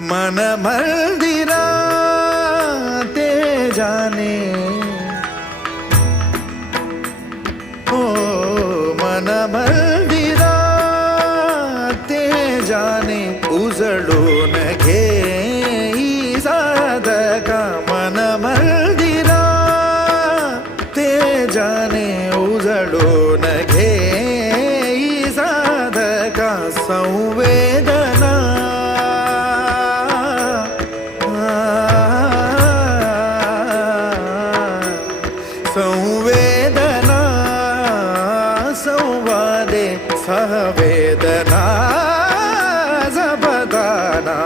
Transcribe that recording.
मन मंदिरा ते जाने ओ मन मंदिरा ते जाने उजळून घे साधका मन मंदिरा ते जाने उजळून घे साधका संवेदना संवेदना संवादे सहवेदना जपदाना